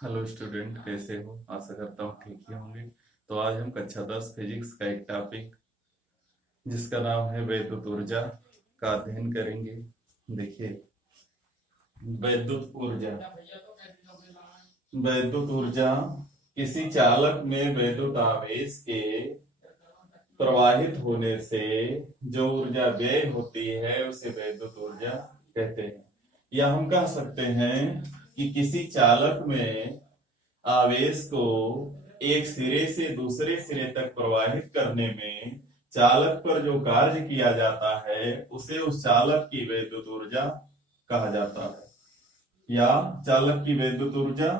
Hello student, कैसे हो? आशा करता हूँ ठीक ही होंगे। तो आज हम कक्षा 10 फिजिक्स का एक टॉपिक जिसका नाम है वैद्युत ऊर्जा का अध्ययन करेंगे। देखिए, वैद्युत ऊर्जा। वैद्युत ऊर्जा किसी चालक में वैद्युत आवेश के प्रवाहित होने से जो ऊर्जा व्यय होती है उसे वैद्युत ऊर्जा कहते हैं। या हम कह सकते हैं कि किसी चालक में आवेश को एक सिरे से दूसरे सिरे तक प्रवाहित करने में चालक पर जो कार्य किया जाता है उसे उस चालक की वैद्युत ऊर्जा कहा जाता है। या चालक की वैद्युत ऊर्जा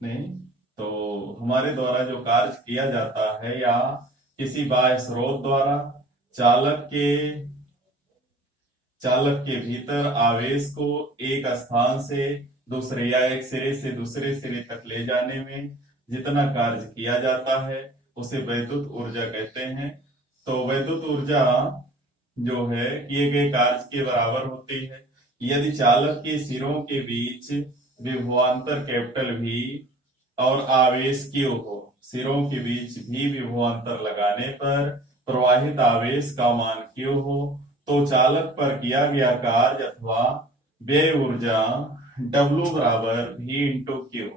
नहीं, तो हमारे द्वारा जो कार्य किया जाता है या किसी बाह्य स्रोत द्वारा चालक के चालक के भीतर आवेश को एक स्थान से दूसरे या एक सिरे से दूसरे सिरे तक ले जाने में जितना कार्य किया जाता है उसे वैद्युत ऊर्जा कहते हैं। तो वैद्युत ऊर्जा जो है किए गए कार्य के बराबर होती है। यदि चालक के सिरों के बीच विभवांतर कैपिटल V और आवेश Q हो, सिरों के बीच भी विभवांतर लगाने पर प्रवाहित आवेश का मान Q हो, तो चालक पर किया गया कार्य अथवा व्यय ऊर्जा W बराबर V इंटू क्यू।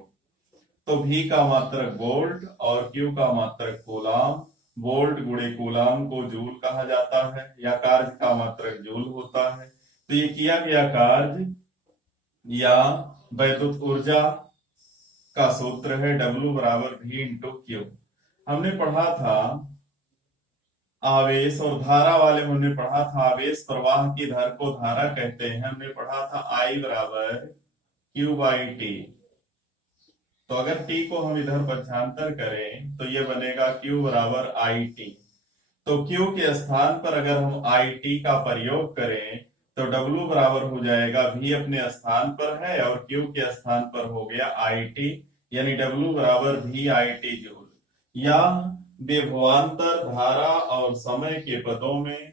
तो V का मात्रक वोल्ट और Q का मात्रक कूलाम। वोल्ट गुणे कूलाम को जूल कहा जाता है या कार्य का मात्रक जूल होता है। तो ये किया गया कार्य या वैद्युत ऊर्जा का सूत्र है W बराबर V इंटू क्यू। हमने पढ़ा था आवेश और धारा वाले में, हमने पढ़ा था आवेश प्रवाह की दर को धारा कहते हैं। हमने पढ़ा था I बराबर Q बाई टी। तो अगर T को हम इधर पक्षांतर करें तो ये बनेगा Q बराबर आई टी। तो Q के स्थान पर अगर हम आई टी का प्रयोग करें तो W बराबर हो जाएगा V अपने स्थान पर है और Q के स्थान पर हो गया आई टी, यानी W बराबर V आई टी जूल। या विभवांतर धारा और समय के पदों में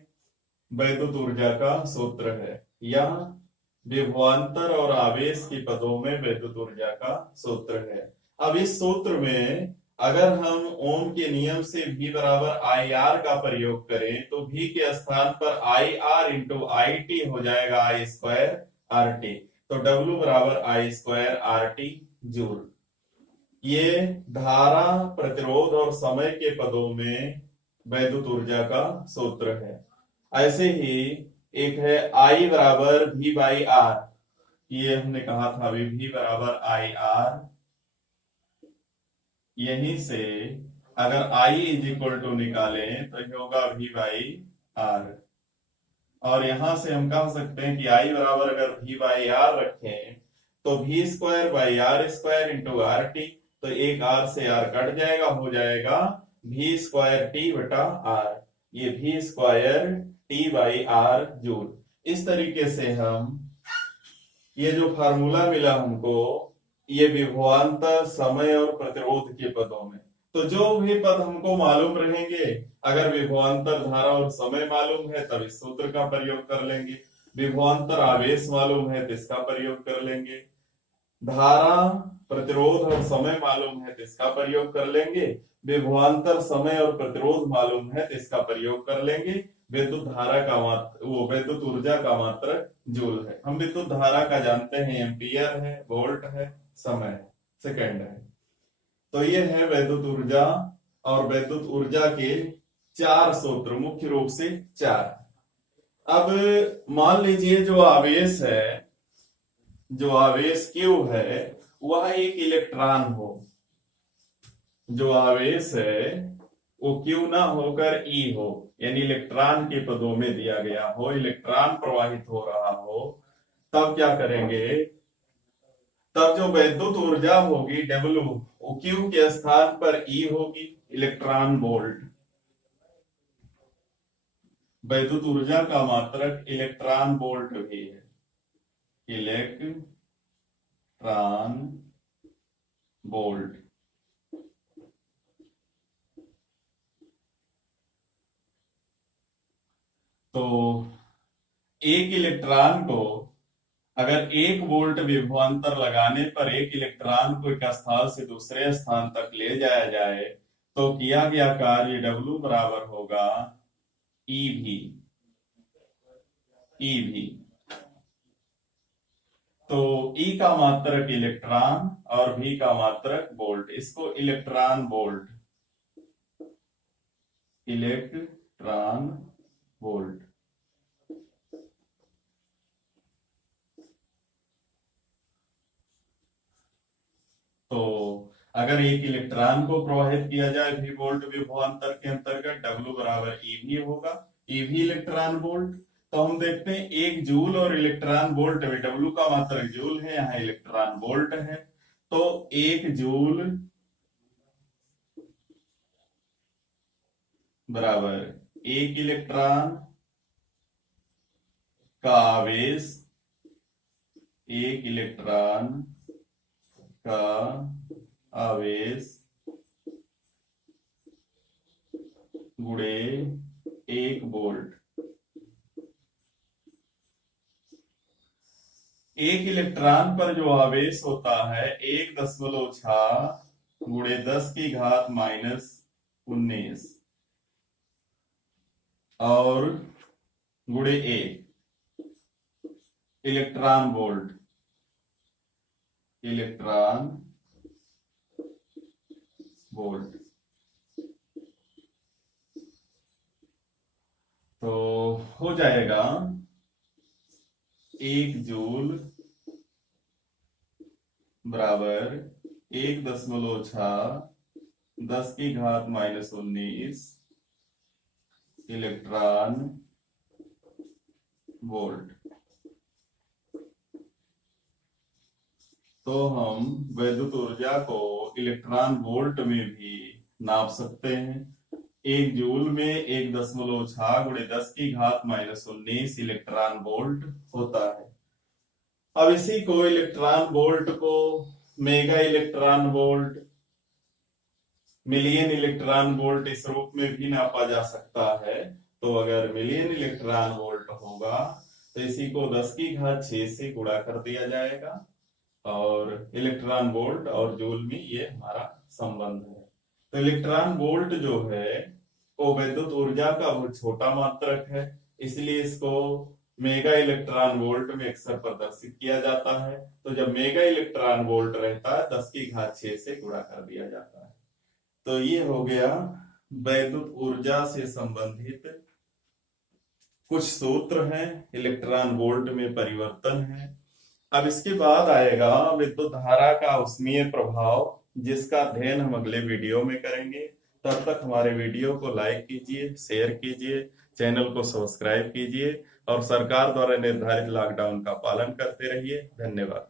वैद्युत ऊर्जा का सूत्र है। या विभवांतर और आवेश के पदों में वैद्युत ऊर्जा का सूत्र है। अब इस सूत्र में अगर हम ओम के नियम से V बराबर आई आर का प्रयोग करें तो V के स्थान पर I R into I T हो जाएगा आई स्क्वायर आर टी। तो W बराबर आई स्क्वायर आर टी जूल। ये धारा, प्रतिरोध और समय के पदों में वैद्युत ऊर्जा का सूत्र है। ऐसे ही एक है I बराबर V बाई आर। ये हमने कहा था अभी V बराबर आई आर। यहीं से अगर I इज इक्वल टू निकालें तो ये होगा V बाई आर। और यहां से हम कह सकते हैं कि I बराबर अगर V बाई आर रखें तो V square by R square into R T. तो एक आर से आर कट जाएगा, हो जाएगा V स्क्वायर टी बटा आर। ये V square T by R joule. इस तरीके से हम ये जो फार्मूला मिला हमको, ये विभवांतर, समय और प्रतिरोध के पदों में। तो जो भी पद हमको मालूम रहेंगे, अगर विभवांतर, धारा और समय मालूम है तब इस सूत्र का प्रयोग कर लेंगे। विभवांतर, आवेश मालूम है तो इसका प्रयोग कर लेंगे। धारा, प्रतिरोध और समय मालूम है तो इसका प्रयोग कर लेंगे। विभवांतर, समय और प्रतिरोध मालूम है तो इसका प्रयोग कर लेंगे। विद्युत धारा का मात्र, वो वैद्युत ऊर्जा का मात्रक जूल है। हम विद्युत धारा का जानते हैं एम्पियर है, वोल्ट है, समय है, सेकेंड है। तो ये है वैद्युत ऊर्जा। और वैद्युत ऊर्जा के चार सूत्र, मुख्य रूप से चार। अब मान लीजिए जो आवेश Q है वह एक इलेक्ट्रॉन हो। जो आवेश है वो Q ना होकर E हो, यानी इलेक्ट्रॉन के पदों में दिया गया हो, इलेक्ट्रॉन प्रवाहित हो रहा हो। तब क्या करेंगे? तब जो वैद्युत ऊर्जा होगी W, वो Q के स्थान पर E होगी, इलेक्ट्रॉन वोल्ट। वैद्युत ऊर्जा का मात्रक इलेक्ट्रॉन वोल्ट भी है, इलेक्ट्रॉन वोल्ट। तो एक इलेक्ट्रॉन को अगर 1 वोल्ट विभवांतर लगाने पर एक इलेक्ट्रॉन को एक स्थान से दूसरे स्थान तक ले जाया जाए तो किया गया कार्य W बराबर होगा ईवी। तो E का मात्रक इलेक्ट्रॉन और V का मात्रक वोल्ट, इसको इलेक्ट्रॉन वोल्ट तो अगर एक इलेक्ट्रॉन को प्रवाहित किया जाए V वोल्ट विभवांतर के अंतर्गत W बराबर ईवी होगा, ईवी इलेक्ट्रॉन वोल्ट। तो हम देखते हैं 1 जूल और इलेक्ट्रॉन वोल्ट में W का मात्रक जूल है, यहाँ इलेक्ट्रॉन वोल्ट है। तो 1 जूल बराबर 1 इलेक्ट्रॉन का आवेश, 1 इलेक्ट्रॉन का आवेश गुणे 1 वोल्ट। 1 इलेक्ट्रॉन पर जो आवेश होता है 1.6 गुणे 10 की घात -19 और गुणे 1 इलेक्ट्रॉन वोल्ट तो हो जाएगा 1 जूल बराबर 1.6 10 की घात -19 इलेक्ट्रॉन वोल्ट। तो हम वैद्युत ऊर्जा को इलेक्ट्रॉन वोल्ट में भी नाप सकते हैं। 1 जूल में 1.6 गुणे 10 की घात -19 इलेक्ट्रॉन वोल्ट होता है। अब इसी को इलेक्ट्रॉन वोल्ट को mega electron volt, million electron volt इस रूप में भी नापा जा सकता है। तो अगर मिलियन इलेक्ट्रॉन वोल्ट होगा तो इसी को 10 की घात 6 से गुणा कर दिया जाएगा और इलेक्ट्रॉन वोल्ट और जूल में ये हमारा संबंध है। तो इलेक्ट्रॉन वोल्ट जो है वो वैद्युत ऊर्जा का बहुत छोटा मात्रक है, इसलिए इसको मेगा इलेक्ट्रॉन वोल्ट में अक्सर प्रदर्शित किया जाता है। तो जब मेगा इलेक्ट्रॉन वोल्ट रहता है 10 की घात 6 से गुणा कर दिया जाता है। तो ये हो गया वैद्युत ऊर्जा से संबंधित कुछ सूत्र हैं, इलेक्ट्रॉन वोल्ट में परिवर्तन है। अब इसके बाद आएगा विद्युत धारा का उष्मीय प्रभाव, जिसका अध्ययन हम अगले वीडियो में करेंगे। तब तक हमारे वीडियो को लाइक कीजिए, शेयर कीजिए, चैनल को सब्सक्राइब कीजिए और सरकार द्वारा निर्धारित लॉकडाउन का पालन करते रहिए। धन्यवाद।